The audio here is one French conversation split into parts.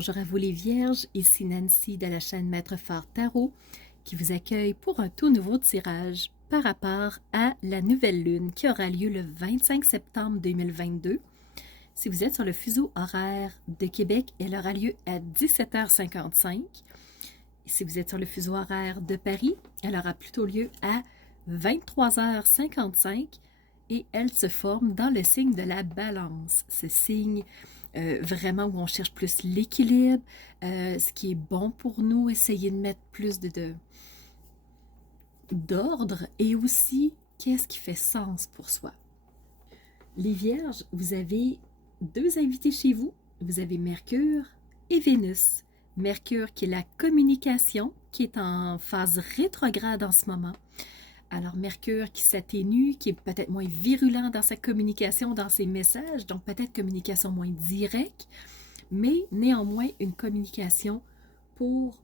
Bonjour à vous les Vierges, ici Nancy de la chaîne Maître Phare Tarot qui vous accueille pour un tout nouveau tirage par rapport à la nouvelle lune qui aura lieu le 25 septembre 2022. Si vous êtes sur le fuseau horaire de Québec, elle aura lieu à 17h55. Si vous êtes sur le fuseau horaire de Paris, elle aura plutôt lieu à 23h55 et elle se forme dans le signe de la Balance. Ce signe vraiment où on cherche plus l'équilibre, ce qui est bon pour nous, essayer de mettre plus d'ordre et aussi qu'est-ce qui fait sens pour soi. Les Vierges, vous avez deux invités chez vous. Vous avez Mercure et Vénus. Mercure qui est la communication, qui est en phase rétrograde en ce moment. Alors, Mercure qui s'atténue, qui est peut-être moins virulent dans sa communication, dans ses messages, donc peut-être communication moins directe, mais néanmoins une communication pour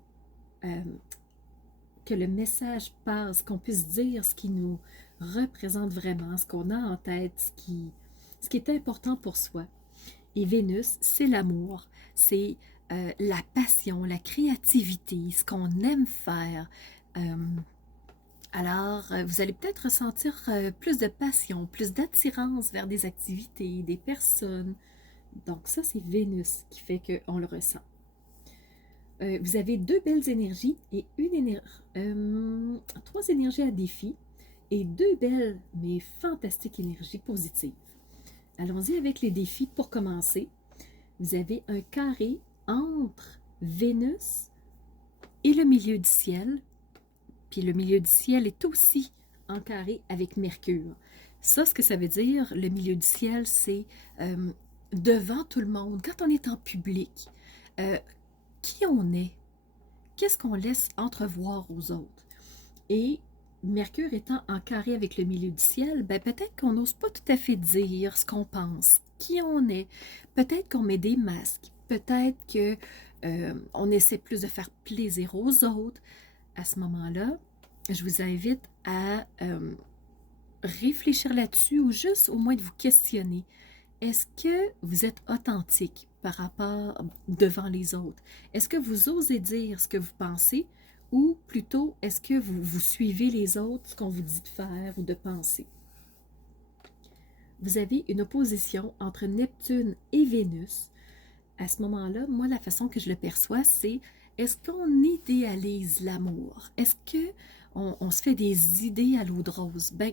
que le message passe, qu'on puisse dire ce qui nous représente vraiment, ce qu'on a en tête, ce qui est important pour soi. Et Vénus, c'est l'amour, c'est la passion, la créativité, ce qu'on aime faire. Alors, vous allez peut-être ressentir plus de passion, plus d'attirance vers des activités, des personnes. Donc ça, c'est Vénus qui fait qu'on le ressent. Vous avez deux belles énergies et trois énergies à défi et deux belles mais fantastiques énergies positives. Allons-y avec les défis pour commencer. Vous avez un carré entre Vénus et le milieu du ciel. Puis le milieu du ciel est aussi en carré avec Mercure. Ça, ce que ça veut dire, le milieu du ciel, c'est devant tout le monde, quand on est en public, qui on est, qu'est-ce qu'on laisse entrevoir aux autres. Et Mercure étant en carré avec le milieu du ciel, ben peut-être qu'on n'ose pas tout à fait dire ce qu'on pense, qui on est. Peut-être qu'on met des masques, peut-être qu'on essaie plus de faire plaisir aux autres. À ce moment-là, je vous invite à réfléchir là-dessus ou juste au moins de vous questionner. Est-ce que vous êtes authentique par rapport devant les autres? Est-ce que vous osez dire ce que vous pensez ou plutôt est-ce que vous suivez les autres, ce qu'on vous dit de faire ou de penser? Vous avez une opposition entre Neptune et Vénus. À ce moment-là, moi, la façon que je le perçois, c'est est-ce qu'on idéalise l'amour? Est-ce qu'on se fait des idées à l'eau de rose? Ben,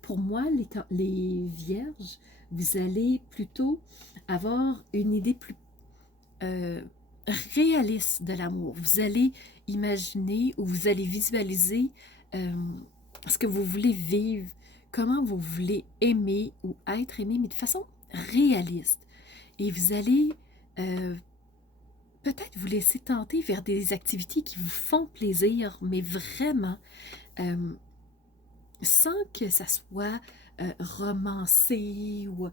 pour moi, les vierges, vous allez plutôt avoir une idée plus réaliste de l'amour. Vous allez imaginer ou vous allez visualiser ce que vous voulez vivre, comment vous voulez aimer ou être aimé, mais de façon réaliste. Et vous allez peut-être vous laisser tenter vers des activités qui vous font plaisir, mais vraiment sans que ça soit romancé ou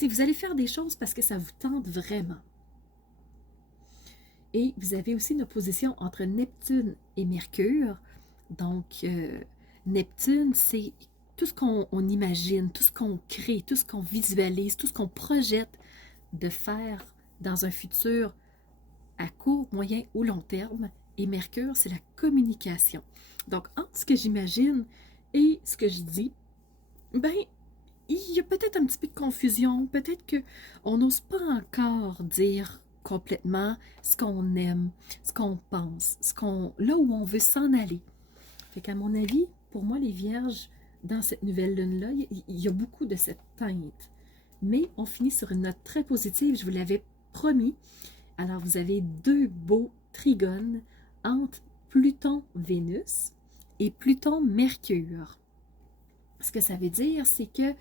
vous allez faire des choses parce que ça vous tente vraiment. Et vous avez aussi une opposition entre Neptune et Mercure. Donc, Neptune, c'est tout ce qu'on imagine, tout ce qu'on crée, tout ce qu'on visualise, tout ce qu'on projette de faire dans un futur à court, moyen ou long terme. Et Mercure, c'est la communication. Donc, entre ce que j'imagine et ce que je dis, ben, il y a peut-être un petit peu de confusion, peut-être qu'on n'ose pas encore dire complètement ce qu'on aime, ce qu'on pense, là où on veut s'en aller. Fait qu'à mon avis, pour moi, les vierges, dans cette nouvelle lune-là, il y a beaucoup de cette teinte. Mais on finit sur une note très positive, je vous l'avais promis. Alors, vous avez deux beaux trigones entre Pluton-Vénus et Pluton-Mercure. Ce que ça veut dire, c'est que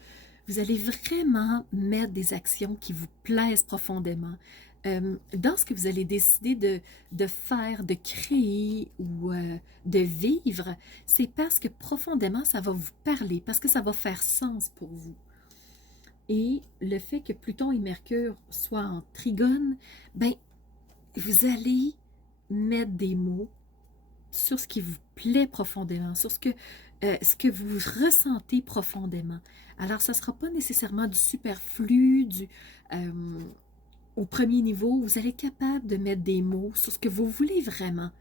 vous allez vraiment mettre des actions qui vous plaisent profondément. Dans ce que vous allez décider de faire, de créer ou de vivre, c'est parce que profondément, ça va vous parler, parce que ça va faire sens pour vous. Et le fait que Pluton et Mercure soient en trigone, ben, vous allez mettre des mots sur ce qui vous plaît profondément, sur ce que vous ressentez profondément. Alors, ça ne sera pas nécessairement du superflu, au premier niveau, vous allez être capable de mettre des mots sur ce que vous voulez vraiment.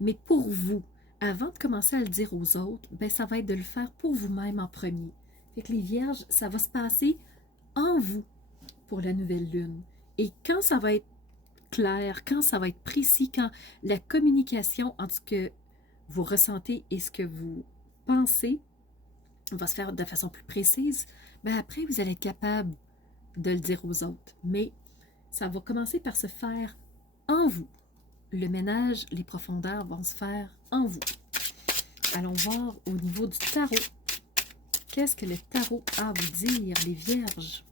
Mais pour vous, avant de commencer à le dire aux autres, ben ça va être de le faire pour vous-même en premier. Fait que les vierges, ça va se passer en vous pour la nouvelle lune. Et quand ça va être clair, quand ça va être précis, quand la communication entre ce que vous ressentez et ce que vous pensez va se faire de façon plus précise, ben après, vous allez être capable de le dire aux autres. Mais ça va commencer par se faire en vous. Le ménage, les profondeurs vont se faire en vous. Allons voir au niveau du tarot. Qu'est-ce que le tarot a à vous dire, les vierges?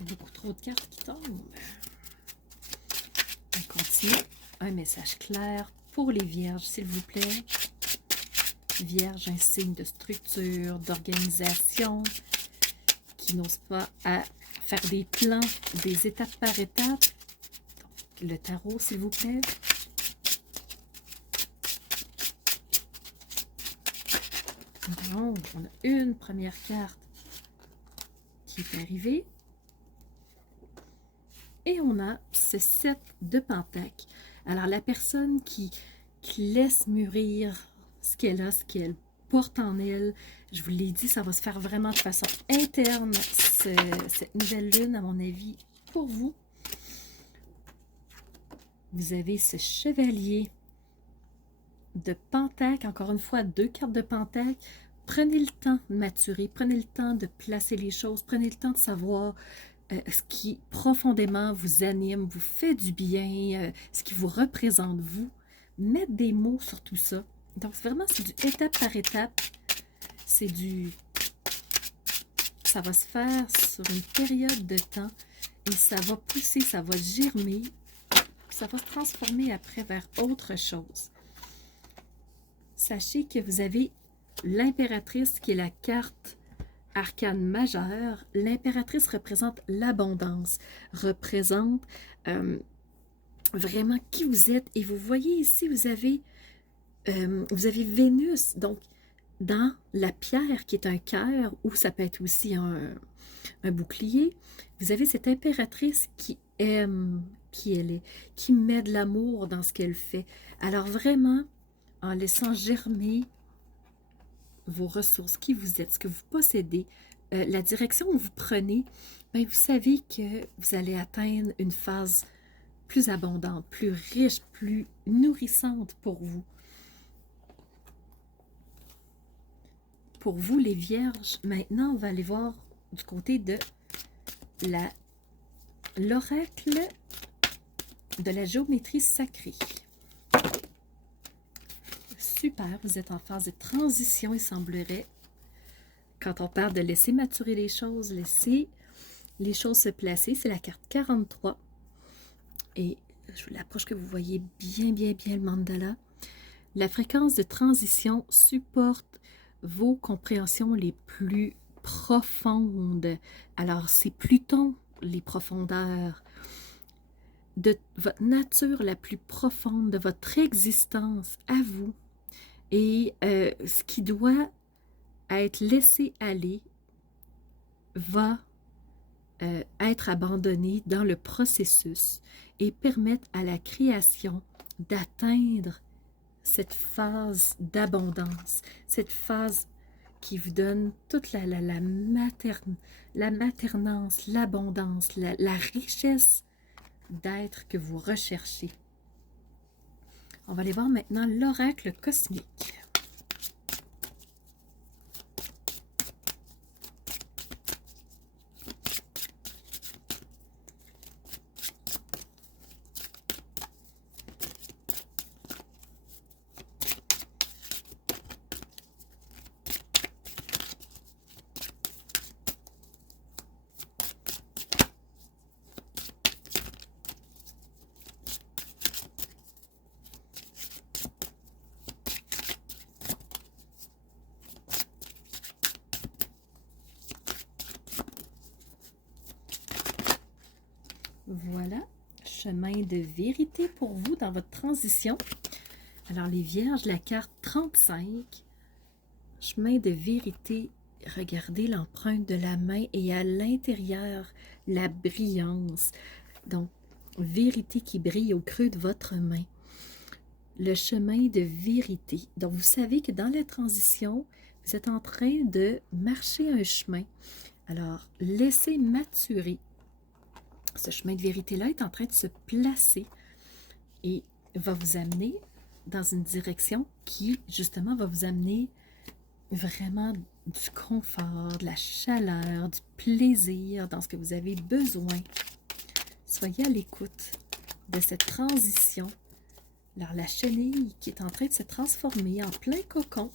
Beaucoup trop de cartes qui tombent. On continue. Un message clair pour les vierges, s'il vous plaît. Vierge, un signe de structure, d'organisation, qui n'ose pas à faire des plans, des étapes par étape. Donc, le tarot, s'il vous plaît. Donc, on a une première carte qui est arrivée. Et on a ce 7 de Pentacle. Alors, la personne qui laisse mûrir ce qu'elle a, ce qu'elle porte en elle, je vous l'ai dit, ça va se faire vraiment de façon interne, cette nouvelle lune, à mon avis, pour vous. Vous avez ce chevalier de Pentacle, encore une fois, 2 cartes de Pentacle. Prenez le temps de maturer, prenez le temps de placer les choses, prenez le temps de savoir ce qui profondément vous anime, vous fait du bien, ce qui vous représente vous. Mettre des mots sur tout ça. Donc, vraiment, c'est du étape par étape. C'est du... Ça va se faire sur une période de temps et ça va pousser, ça va germer, ça va se transformer après vers autre chose. Sachez que vous avez l'impératrice qui est la carte arcane majeure. L'impératrice représente l'abondance, représente vraiment qui vous êtes. Et vous voyez ici, vous avez Vénus, donc dans la pierre qui est un cœur, ou ça peut être aussi un bouclier. Vous avez cette impératrice qui aime qui elle est, qui met de l'amour dans ce qu'elle fait. Alors vraiment, en laissant germer vos ressources, qui vous êtes, ce que vous possédez, la direction où vous prenez, bien, vous savez que vous allez atteindre une phase plus abondante, plus riche, plus nourrissante pour vous. Pour vous, les vierges, maintenant, on va aller voir du côté de l'oracle de la géométrie sacrée. Super, vous êtes en phase de transition, il semblerait. Quand on parle de laisser maturer les choses, laisser les choses se placer, c'est la carte 43. Et je vous l'approche que vous voyez bien le mandala. La fréquence de transition supporte vos compréhensions les plus profondes. Alors, c'est Pluton, les profondeurs de votre nature la plus profonde, de votre existence à vous. Et ce qui doit être laissé aller va être abandonné dans le processus et permettre à la création d'atteindre cette phase d'abondance, cette phase qui vous donne toute la maternance, l'abondance, la richesse d'être que vous recherchez. On va aller voir maintenant l'oracle cosmique. Voilà, chemin de vérité pour vous dans votre transition. Alors les Vierges, la carte 35, chemin de vérité. Regardez l'empreinte de la main et à l'intérieur, la brillance. Donc, vérité qui brille au creux de votre main. Le chemin de vérité. Donc, vous savez que dans la transition, vous êtes en train de marcher un chemin. Alors, laissez maturer. Ce chemin de vérité-là est en train de se placer et va vous amener dans une direction qui, justement, va vous amener vraiment du confort, de la chaleur, du plaisir dans ce que vous avez besoin. Soyez à l'écoute de cette transition. Alors, la chenille qui est en train de se transformer en plein cocon.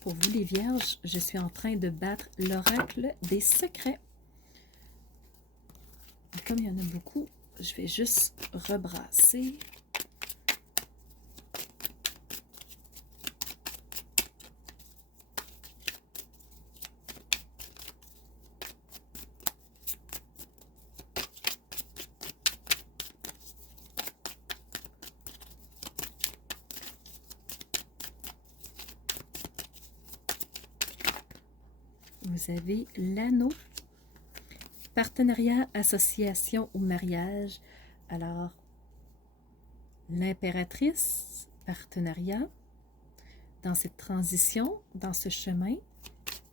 Pour vous, les Vierges, je suis en train de battre l'oracle des secrets. Et comme il y en a beaucoup, je vais juste rebrasser. Vous avez l'anneau, partenariat, association ou mariage. Alors, l'impératrice, partenariat. Dans cette transition, dans ce chemin,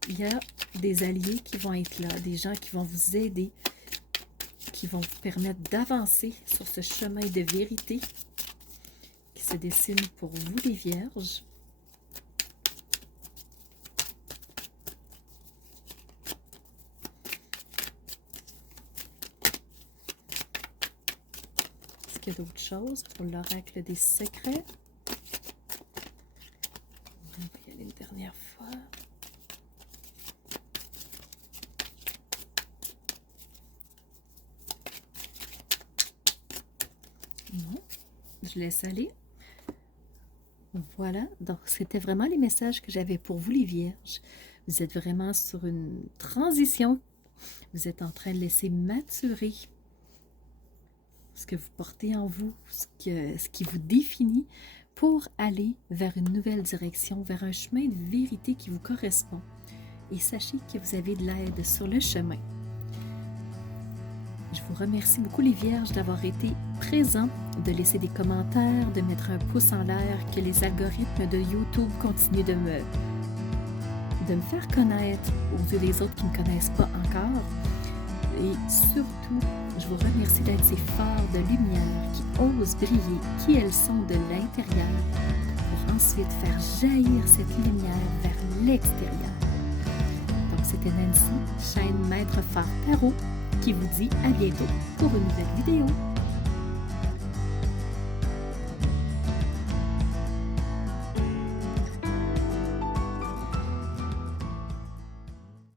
il y a des alliés qui vont être là, des gens qui vont vous aider, qui vont vous permettre d'avancer sur ce chemin de vérité qui se dessine pour vous, les Vierges. Il y a d'autres choses pour l'oracle des secrets. On va y aller une dernière fois. Non, je laisse aller. Voilà, donc c'était vraiment les messages que j'avais pour vous, les Vierges. Vous êtes vraiment sur une transition. Vous êtes en train de laisser maturer ce que vous portez en vous, ce qui vous définit pour aller vers une nouvelle direction, vers un chemin de vérité qui vous correspond. Et sachez que vous avez de l'aide sur le chemin. Je vous remercie beaucoup, les Vierges, d'avoir été présents, de laisser des commentaires, de mettre un pouce en l'air, que les algorithmes de YouTube continuent de me faire connaître aux yeux des autres qui ne me connaissent pas encore. Et surtout, je vous remercie d'être ces phares de lumière qui osent briller, qui elles sont de l'intérieur, pour ensuite faire jaillir cette lumière vers l'extérieur. Donc, c'était Nancy, chaîne Maître Phare Tarot, qui vous dit à bientôt pour une nouvelle vidéo.